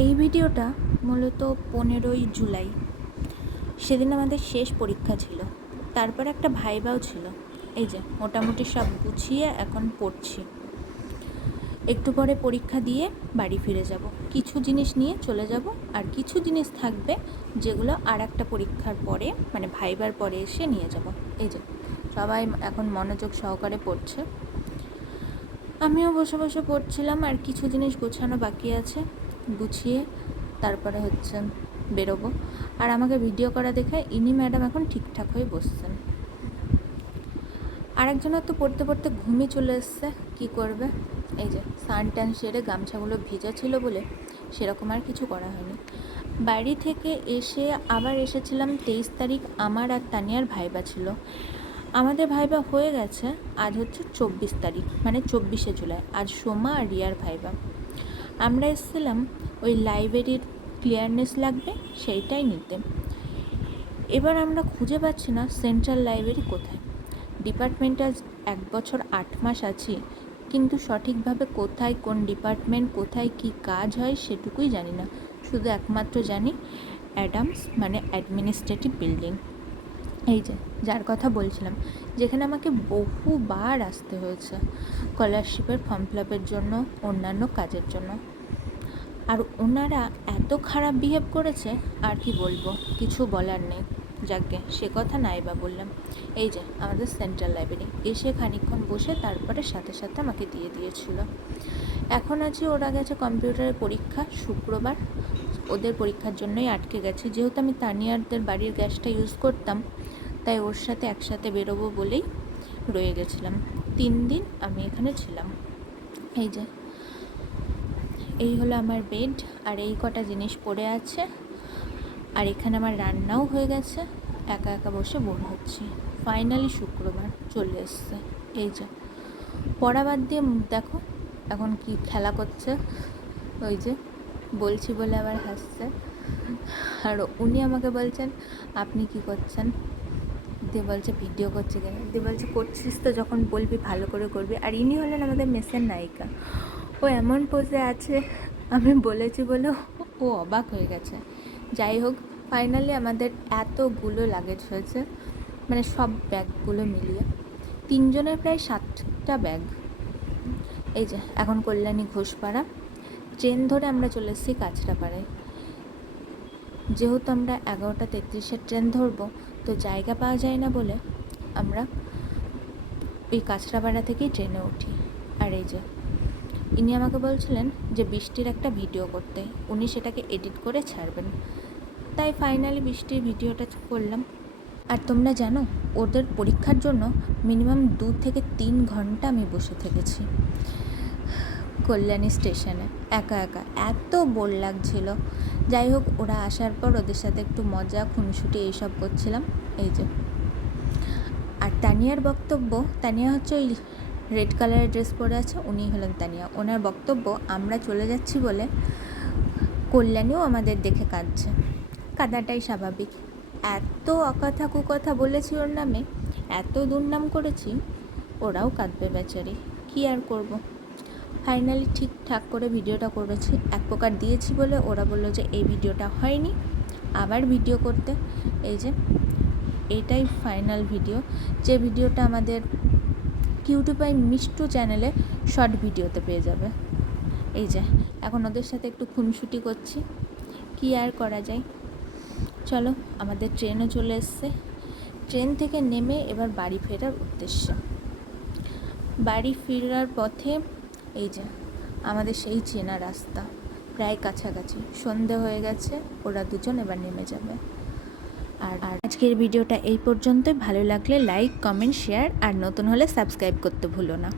এই ভিডিওটা মূলত 15ই জুলাই, সেদিন আমাদের শেষ পরীক্ষা ছিল। তারপর একটা ভাইবাও ছিল। এই যে মোটামুটি সব গুছিয়ে এখন পড়ছি। একটু পরে পরীক্ষা দিয়ে বাড়ি ফিরে যাব। কিছু জিনিস নিয়ে চলে যাব, আর কিছু জিনিস থাকবে যেগুলো আর একটা পরীক্ষার পরে, মানে ভাইবার পরে এসে নিয়ে যাব। এই যে সবাই এখন মনোযোগ সহকারে পড়ছে, আমিও বসে বসে পড়ছিলাম। আর কিছু জিনিস গোছানো বাকি আছে, গুছিয়ে তারপরে বেরোবো। আর আমাকে ভিডিও করা দেখে ইনি ম্যাডাম এখন ঠিকঠাক হয়ে বসছেন। আরেকজনের তো পড়তে পড়তে ঘুমই চলে এসছে, কী করবে। এই যে স্নান টান সেরে গামছাগুলো ভিজা ছিল বলে সেরকম আর কিছু করা হয়নি। বাড়ি থেকে এসে আবার এসেছিলাম 23 তারিখ, আমার আর তানিয়ার ভাইবা ছিল। আমাদের ভাইবা হয়ে গেছে, আজ 24 তারিখ, মানে 24শে জুলাই। আজ সোমা আর রিয়ার ভাইবা। আমরা এসেছিলাম ওই লাইব্রেরির ক্লিয়ারনেস লাগবে সেইটাই নিতে। এবার আমরা খুঁজে পাচ্ছি না সেন্ট্রাল লাইব্রেরি কোথায়। ডিপার্টমেন্টে আজ 1 বছর 8 মাস আছি, কিন্তু সঠিকভাবে কোথায় কোন ডিপার্টমেন্ট, কোথায় কি কাজ হয় সেটুকুই জানি না। শুধু একমাত্র জানি অ্যাডামস মানে অ্যাডমিনিস্ট্রেটিভ বিল্ডিং, এই যে যার কথা বলছিলাম, যেখানে আমাকে বহুবার আসতে হয়েছে স্কলারশিপের ফর্ম ফিল আপের জন্য, অন্যান্য কাজের জন্য। আর ওনারা এত খারাপ বিহেভ করেছে, আর কি বলবো, কিছু বলার নেই। যাকে সে কথা নাই বা বললাম। এই যে আমাদের সেন্ট্রাল লাইব্রেরি, এসে খানিকক্ষণ বসে তারপরে সাথে সাথে আমাকে দিয়ে দিয়েছিল। এখন আছি, ওরা গেছে কম্পিউটারের পরীক্ষা শুক্রবার, ওদের পরীক্ষার জন্যই আটকে গেছে। যেহেতু আমি তানিয়ারদের বাড়ির গ্যাসটা ইউজ করতাম, তাই ওর সাথে একসাথে বেরোবো বলেই রয়ে গেছিলাম। 3 দিন আমি এখানে ছিলাম। এই যে এই হলো আমার বেড, আর এই কটা জিনিস পড়ে আছে। আর এখানে আমার রান্নাও হয়ে গেছে, একা একা বসে বোর হচ্ছি। ফাইনালি শুক্রবার চলে এসছে। এই যে পড়া বাদ দিয়ে দেখো এখন কি খেলা করছে, ওই যে বলছি বলে আবার হাসছে। আর উনি আমাকে বলছেন আপনি কি করছেন, দিয়ে বলছে ভিডিও করছে কেন, দিয়ে বলছে করছিস তো, যখন বলবি ভালো করে করবি। আর ইনি হলেন আমাদের মেসের নায়িকা। ও এমন পোজে আছে, আমি বলেছি বলে ও অবাক হয়ে গেছে। যাই হোক, ফাইনালি আমাদের এতগুলো লাগেজ হয়েছে, মানে সব ব্যাগগুলো মিলিয়ে 3 জনের প্রায় 7টা ব্যাগ। এই যে এখন কল্যাণী ঘোষপাড়া, ট্রেন ধরে আমরা চলে এসেছি কাঁচরাপাড়ায়। যেহেতু আমরা 11টা 33-এর ট্রেন ধরবো, তো জায়গা পাওয়া যায় না বলে আমরা ওই কাঁচরাপাড়া থেকেই ট্রেনে উঠি। আর এই যে ইনি আমাকে বলছিলেন যে বৃষ্টির একটা ভিডিও করতে, উনি সেটাকে এডিট করে ছাড়বেন। তাই ফাইনালি বৃষ্টির ভিডিওটা করলাম। আর তোমরা জানো, ওদের পরীক্ষার জন্য মিনিমাম 2 থেকে 3 ঘন্টা আমি বসে থেকেছি কল্যাণী স্টেশনে একা একা, এত বোর লাগছিল। যাই হোক, ওরা আসার পর ওদের সাথে একটু মজা খুনসুটি এইসব করছিলাম। এই যে আর তানিয়ার বক্তব্য, তানিয়া ওই রেড কালারের ড্রেস পরে আছে, উনি হলেন তানিয়া। ওনার বক্তব্য আমরা চলে যাচ্ছি বলে কল্যাণীও আমাদের দেখে কাঁদছে। কাঁদাটাই স্বাভাবিক। এত অকথা কুকথা বলেছি ওর নামে, এত দুর্নাম করেছি, ওরাও কাঁদবে বেচারি, কি আর করব। ফাইনালি ঠিকঠাক করে ভিডিওটা করেছি, এক প্রকার দিয়েছি বলে ওরা বললো যে এই ভিডিওটা হয়নি, আবার ভিডিও করতে। এই যে এটাই ফাইনাল ভিডিও, যে ভিডিওটা আমাদের ইউটিউবে মিষ্টু চ্যানেলে শর্ট ভিডিওতে পেয়ে যাবে। এই যে এখন ওদের সাথে একটু খুনসুটি করছি, কি আর করা যায়। চলো, আমাদের ট্রেনও চলে এসছে। ট্রেন থেকে নেমে এবার বাড়ি ফেরার উদ্দেশ্যে। বাড়ি ফেরার পথে এই যে আমাদের সেই চেনা রাস্তা, প্রায় কাছাকাছি, সন্ধে হয়ে গেছে। ওরা দুজন এবার নেমে যাবে। আর আজকের ভিডিওটা এই পর্যন্তই। ভালো লাগলে লাইক, কমেন্ট, শেয়ার, আর নতুন হলে সাবস্ক্রাইব করতে ভুলো না।